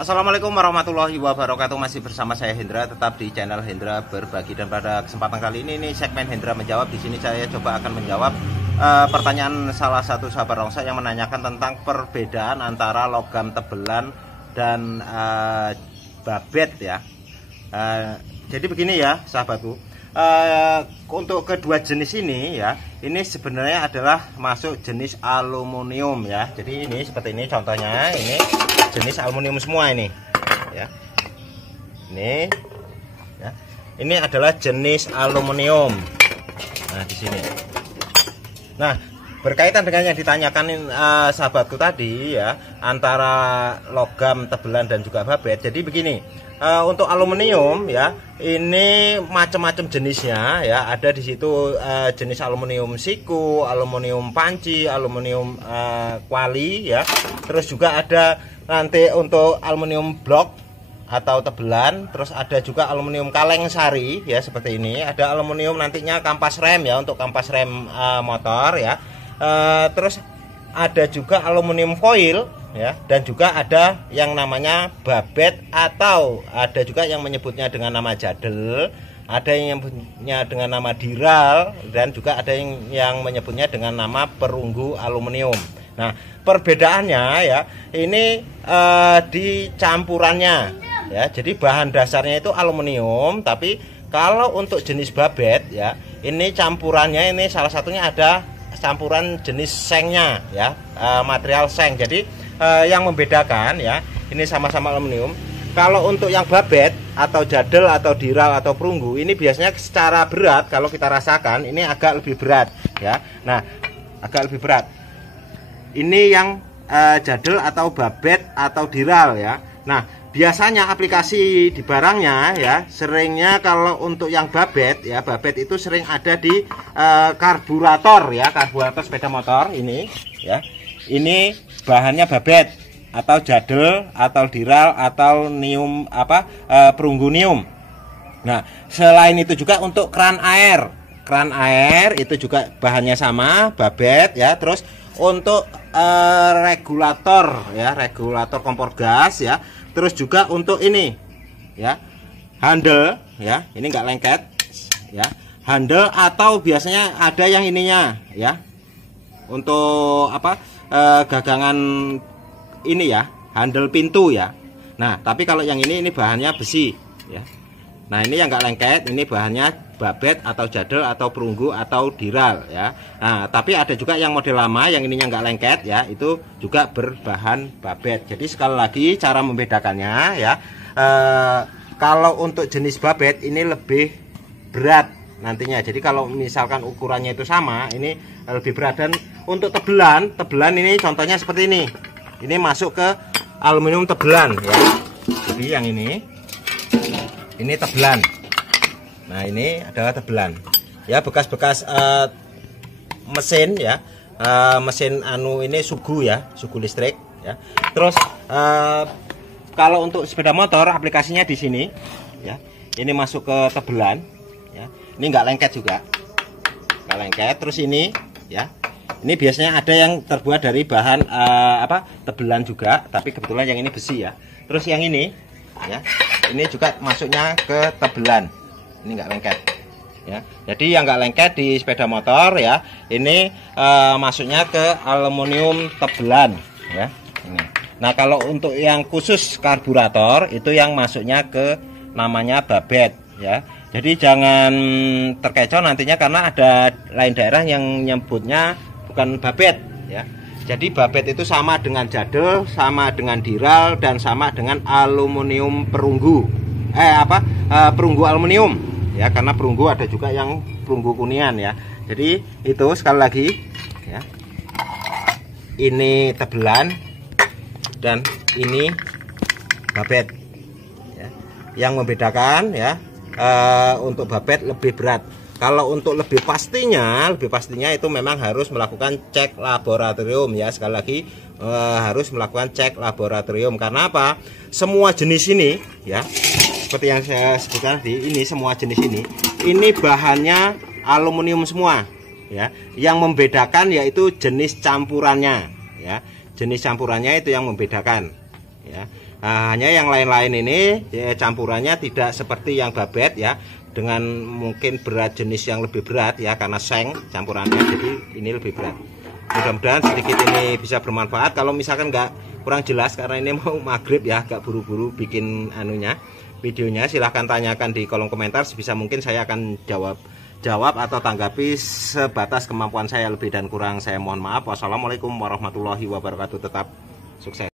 Assalamualaikum warahmatullahi wabarakatuh. Masih bersama saya Hendra, tetap di channel Hendra Berbagi. Dan pada kesempatan kali ini segmen Hendra Menjawab. Di sini saya coba akan menjawab pertanyaan salah satu sahabat rongsok yang menanyakan tentang perbedaan antara logam tebelan dan babet ya. Jadi begini ya sahabatku, untuk kedua jenis ini ya, ini sebenarnya adalah masuk jenis aluminium ya. Jadi ini seperti ini contohnya, ini jenis aluminium semua ini ya. Ini ya, ini adalah jenis aluminium. Nah di sini. Nah berkaitan dengan yang ditanyakan sahabatku tadi ya, antara logam tebelan dan juga babet. Jadi begini, untuk aluminium ya, ini macam-macam jenisnya ya. Ada di situ jenis aluminium siku, aluminium panci, aluminium kuali ya. Terus juga ada nanti untuk aluminium blok atau tebelan. Terus ada juga aluminium kaleng sari ya, seperti ini. Ada aluminium nantinya kampas rem ya, untuk kampas rem motor ya. Terus ada juga aluminium foil ya, dan juga ada yang namanya babet, atau ada juga yang menyebutnya dengan nama jadel, ada yang menyebutnya dengan nama diral, dan juga ada yang menyebutnya dengan nama perunggu aluminium. Nah perbedaannya ya, ini di campurannya ya. Jadi bahan dasarnya itu aluminium, tapi kalau untuk jenis babet ya, ini campurannya, ini salah satunya ada campuran jenis sengnya ya, material seng. Jadi yang membedakan ya, ini sama-sama aluminium. Kalau untuk yang babet atau jadel atau diral atau perunggu, ini biasanya secara berat kalau kita rasakan ini agak lebih berat ya. Nah agak lebih berat. Ini yang jadel atau babet atau diral ya. Nah biasanya aplikasi di barangnya ya, seringnya kalau untuk yang babet ya, babet itu sering ada di karburator ya, karburator sepeda motor ini ya. Ini bahannya babet atau jadel atau diral atau nium perunggu nium. Nah selain itu juga untuk keran air itu juga bahannya sama, babet ya. Terus untuk regulator ya, regulator kompor gas ya. Terus juga untuk ini ya, handle ya, ini enggak lengket ya, handle, atau biasanya ada yang ininya ya, untuk gagangan ini ya, handle pintu ya. Nah tapi kalau yang ini bahannya besi ya. Nah ini yang enggak lengket, ini bahannya babet atau jadel atau perunggu atau diral ya. Nah tapi ada juga yang model lama, yang ininya enggak lengket ya, itu juga berbahan babet. Jadi sekali lagi cara membedakannya ya, kalau untuk jenis babet ini lebih berat nantinya. Jadi kalau misalkan ukurannya itu sama, ini lebih berat. Dan untuk tebelan ini contohnya seperti ini masuk ke aluminium tebelan ya. Jadi yang ini tebelan. Nah ini adalah tebelan ya, bekas-bekas mesin ya, mesin ini sugu ya, sugu listrik ya. Terus kalau untuk sepeda motor aplikasinya di sini ya, ini masuk ke tebelan ya. Ini enggak lengket juga, enggak lengket. Terus ini ya, ini biasanya ada yang terbuat dari bahan tebelan juga, tapi kebetulan yang ini besi ya. Terus yang ini ya, ini juga masuknya ke tebelan, ini enggak lengket ya. Jadi yang enggak lengket di sepeda motor ya, ini masuknya ke aluminium tebelan ya ini. Nah kalau untuk yang khusus karburator itu yang masuknya ke namanya babet ya. Jadi jangan terkecoh nantinya, karena ada lain daerah yang nyebutnya bukan babet ya. Jadi babet itu sama dengan jadel, sama dengan diral, dan sama dengan aluminium perunggu perunggu aluminium ya, karena perunggu ada juga yang perunggu kuningan ya. Jadi itu sekali lagi ya, ini tebelan dan ini babet ya. Yang membedakan ya, untuk babet lebih berat. Kalau untuk lebih pastinya itu memang harus melakukan cek laboratorium ya. Sekali lagi harus melakukan cek laboratorium. Karena apa? Semua jenis ini ya, seperti yang saya sebutkan tadi, ini semua jenis ini bahannya aluminium semua ya. Yang membedakan yaitu jenis campurannya ya. Jenis campurannya itu yang membedakan ya. Nah, hanya yang lain-lain ini ya, campurannya tidak seperti yang babet ya, dengan mungkin berat jenis yang lebih berat ya, karena seng campurannya, jadi ini lebih berat. Mudah-mudahan sedikit ini bisa bermanfaat. Kalau misalkan nggak kurang jelas karena ini mau maghrib ya, agak buru-buru bikin videonya, silahkan tanyakan di kolom komentar, sebisa mungkin saya akan jawab atau tanggapi sebatas kemampuan saya. Lebih dan kurang saya mohon maaf. Wassalamualaikum warahmatullahi wabarakatuh. Tetap sukses.